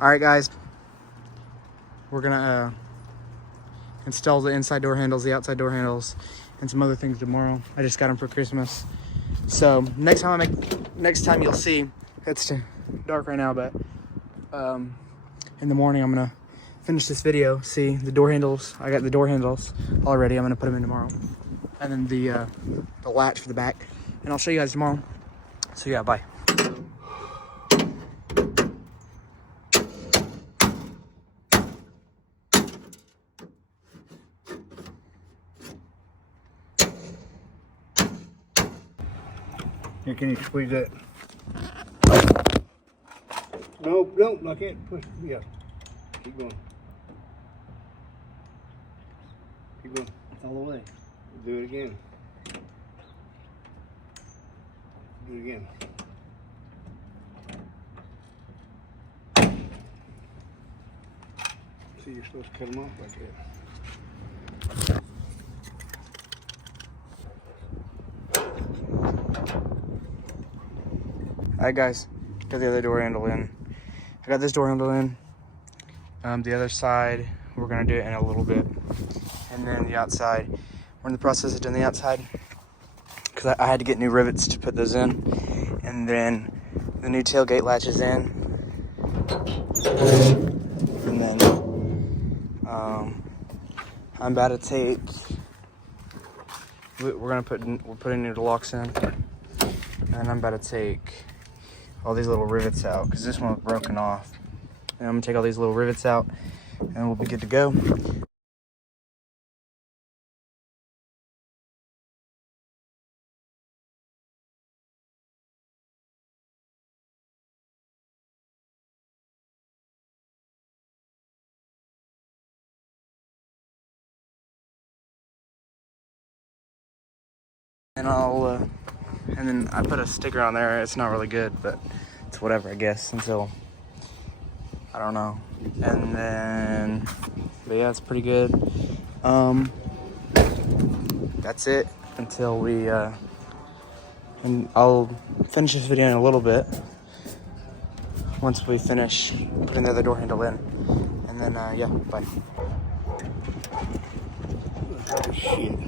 All right, guys. We're gonna install the inside door handles, the outside door handles, and some other things tomorrow. I just got them for Christmas. So next time you'll see, it's dark right now, but in the morning I'm gonna finish this video. See the door handles. I got the door handles already. I'm gonna put them in tomorrow, and then the latch for the back, and I'll show you guys tomorrow. So yeah, bye. Here, can you squeeze that? No, don't. I can't push. Yeah. Keep going. Keep going. All the way. Do it again. Do it again. See, you're supposed to cut them off like that. All right, guys, got the other door handle in. I got this door handle in. The other side, we're gonna do it in a little bit. And then the outside, we're in the process of doing the outside because I had to get new rivets to put those in. And then the new tailgate latches in. And then I'm about to take, we're putting new locks in. And I'm about to take all these little rivets out because this one was broken off. And I'm gonna take all these little rivets out and we'll be good to go. And and then I put a sticker on there. It's not really good, but it's whatever, I guess, until, I don't know. And then, but yeah, it's pretty good. That's it until we, and I'll finish this video in a little bit once we finish putting the other door handle in. And then, yeah, bye. Oh, shit.